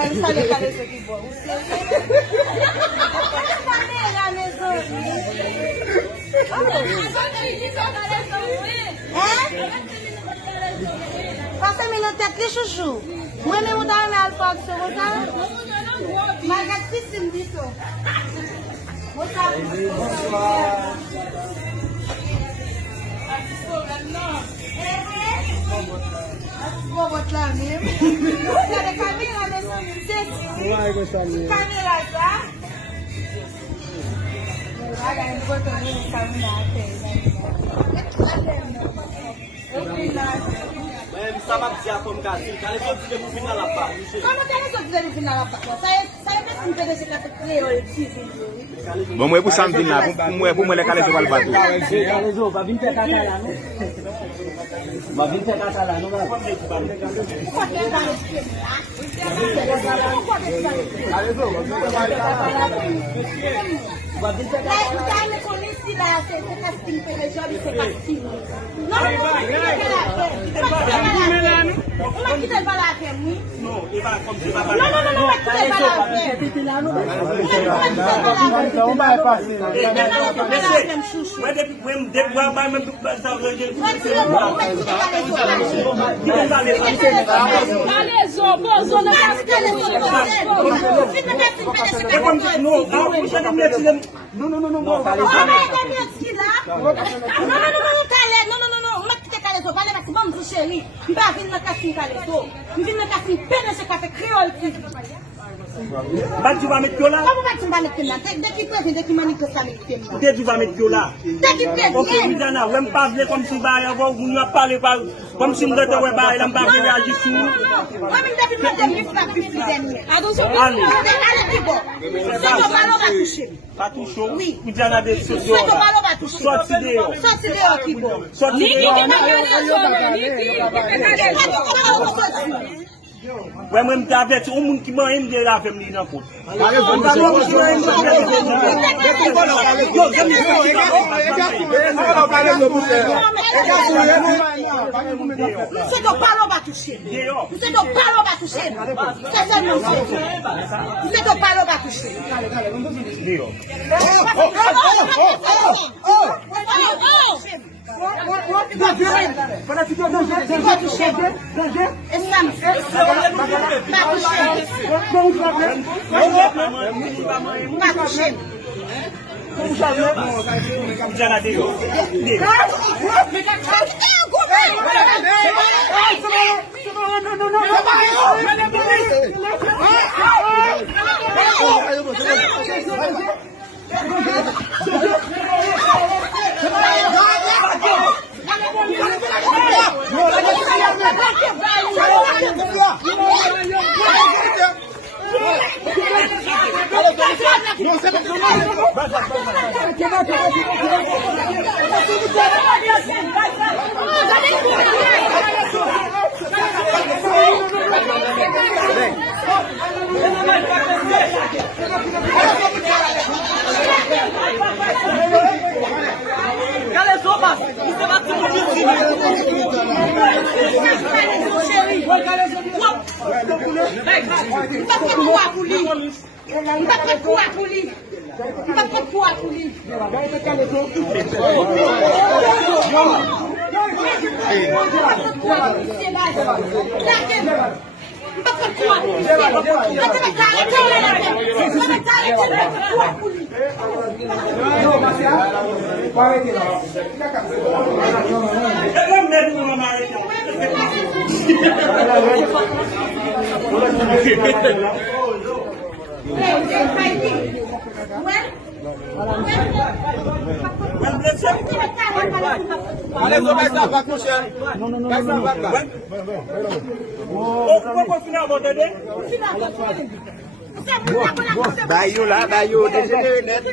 Aí sale cabeça aqui boa. La maison. Passa a minha tête de chouchou. Moi, même dans le alpha, c'est ça. Malgré tout, c'est une bito. Bonsoir. Vou botar mesmo. Cadê Camila nessa mesa? Camila, tá? Agora eu vou botar no caminhar Mas sama dia pun kasih. Kalau kau tidak mungkin nak lapar. Como que eles não fizeram final lá? Sai pra cima desse cara que criou Vamos ir pro Santin lá, vamos ir para o Batu. Kalau babin cakap lah, no. Babin cakap lah, no. Babin cakap. Lá me conheci lá, você casting pelo job, você casting. Não, uma que tem falar que é muito. Não, não, uma que tem falar que é muito. Então vai fazer. Tu vas mettre là. Comment tu vas mettre là? Dès qu'il présente, dès qu'il manipule ça, Tu vas mettre là. dès qu'il présente. Ok, Midana, on ne parle pas comme si on ne parlait pas comme si on était là, il n'a pas réagi sur nous. Allez. Pas tout chaud. Oui. Midana des sociaux. Sorti dehors. Sorti dehors. Ouais, moi, je t'avais dit, au monde qui m'a aimé la famille dans le compte. Você não parou para toucher. Você não parou para toucher. Você não parou para toucher. Bayu lah, Bayu di sini net.